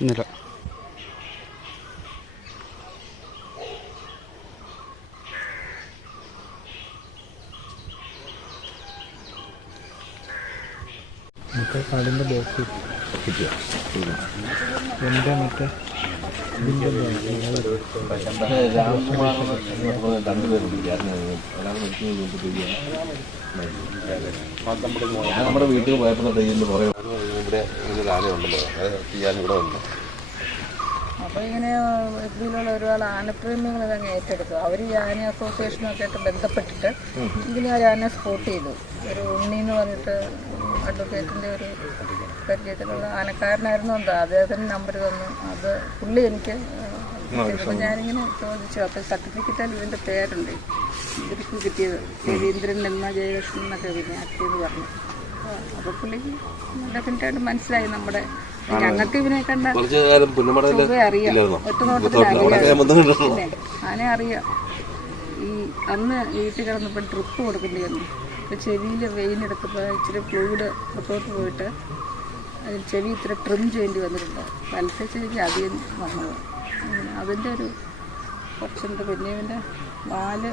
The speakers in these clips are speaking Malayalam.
ഇന്നലെ മറ്റേ കാടിൻ്റെ ബോക്സ് കിട്ടിയ എൻ്റെ മറ്റേ ഇതിൻ്റെ നമ്മുടെ വീട്ടിൽ പോയപ്പോൾ ഇവിടെ ആനയുണ്ടല്ലോ അത് ചെയ്യാൻ ഇവിടെ ഉണ്ട്. അപ്പോൾ ഇങ്ങനെ ഇതിലുള്ള ഒരുപാട് ആനപ്രേമികൾ ഇതങ്ങ് ഏറ്റെടുത്തു. അവർ ഈ ആന അസോസിയേഷനൊക്കെ ആയിട്ട് ബന്ധപ്പെട്ടിട്ട് ഇതിനെ ഒരു ആനയെ സ്പോട്ട് ചെയ്തു. ഒരു ഉണ്ണി എന്ന് പറഞ്ഞിട്ട് അഡ്വക്കേറ്റിൻ്റെ ഒരു പരിചയത്തിലുള്ള ആനക്കാരനായിരുന്നു. എന്താ അദ്ദേഹത്തിന് നമ്പർ തന്നു. അത് പുള്ളി എനിക്ക് അപ്പോൾ ഞാനിങ്ങനെ ചോദിച്ചു. അപ്പോൾ സർട്ടിഫിക്കറ്റിൽ ഇതിൻ്റെ പേരുണ്ട്, ഇവർക്ക് കിട്ടിയത് രവീന്ദ്രൻ എന്ന ജയലക്ഷ്മി എന്നൊക്കെ വിനാക്കിയെന്ന് പറഞ്ഞു. അപ്പോൾ പുള്ളിക്ക് ഡെഫിനറ്റായിട്ട് മനസ്സിലായി നമ്മുടെ ഞങ്ങൾക്ക് ഇവനെ കണ്ട അറിയാം, ഒറ്റ നോട്ടത്തിൽ അറിയാം, ആനെ അറിയാം. ഈ അന്ന് വീട്ടിൽ കിടന്നപ്പോൾ ട്രിപ്പ് കൊടുക്കേണ്ടി വന്നു. ഇപ്പോൾ ചെവിയിൽ വെയിനെടുത്തപ്പോൾ ഇച്ചിരി ഫ്ലൂയിഡ് പുറത്തോട്ട് പോയിട്ട് അതിൽ ചെവി ഇത്തിരി ട്രിം ചെയ്യേണ്ടി വന്നിട്ടുണ്ട്. വലത്തെ ചെവിക്ക് അധികം വന്നത്. അതിൻ്റെ ഒരു കുറച്ചുണ്ട്. പിന്നെ ഇവൻ്റെ വാല്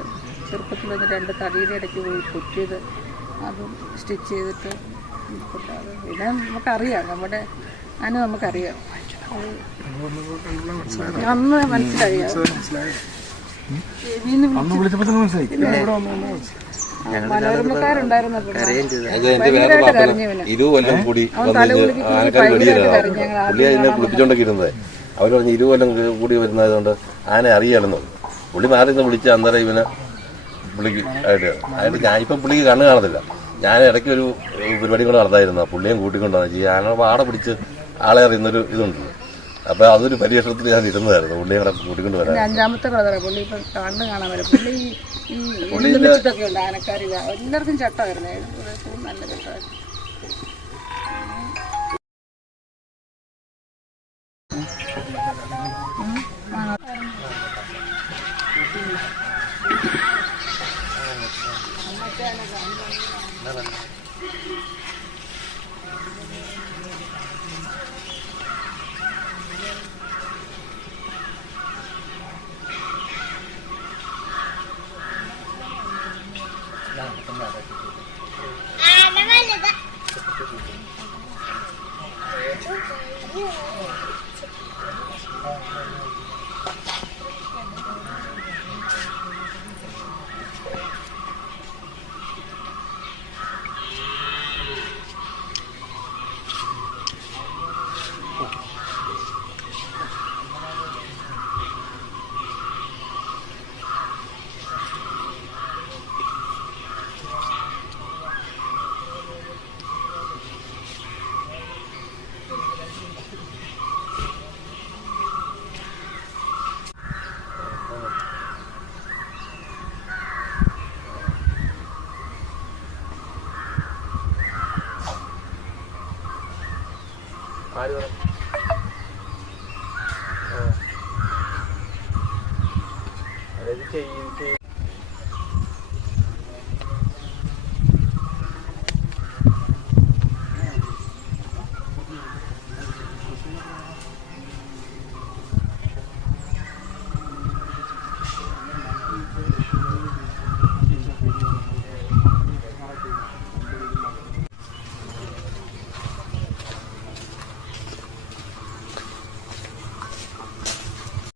ചെറുപ്പത്തിൽ വന്ന് 2 തടിയുടെ ഇടയ്ക്ക് പോയി കുത്തിയത്, അതും സ്റ്റിച്ച് ചെയ്തിട്ട് പിന്നെ നമുക്കറിയാം, നമ്മുടെ അതിന് നമുക്കറിയാം. അന്ന് മനസ്സിലായി. മനോരമക്കാരുണ്ടായിരുന്നപ്പോൾ കുളിപ്പിച്ചോണ്ടൊക്കെ ഇരുന്നത്. അവർ പറഞ്ഞ് 20 കൊല്ലം കൂടി വരുന്നതുകൊണ്ട് ആനെ അറിയാമെന്ന് പറഞ്ഞു. പുള്ളി മാറി നിന്ന് വിളിച്ച അന്നേരം ഇവന് പുള്ളിക്ക് ആയിട്ട് ഞാനിപ്പം പുള്ളിക്ക് കണ്ണ് കാണത്തില്ല. ഞാൻ ഇടയ്ക്ക് ഒരു പരിപാടി കൂടെ നടത്തായിരുന്നു. പുള്ളിയും കൂട്ടിക്കൊണ്ടാണ് ഈ ആന വാട പിടിച്ച് ആളെ അറിയുന്നൊരു ഇതുണ്ടല്ലോ. അപ്പൊ അതൊരു പരീക്ഷണത്തിൽ ഞാൻ ഇരുന്നതായിരുന്നു. പുള്ളിയെ കൂടെ കൂട്ടിക്കൊണ്ട് വരാൻ. 5ാമത്തെ ബ്രദറെ പുള്ളി ഇപ്പം കണ്ണ് കാണാൻ വരും. പുള്ളി വെച്ചിട്ടൊക്കെ ഉണ്ട് ആനക്കാരില്ല. എല്ലാവർക്കും ചട്ടമായിരുന്നു. നല്ല ചട്ടമായിരുന്നു. ആര് പറഞ്ഞു?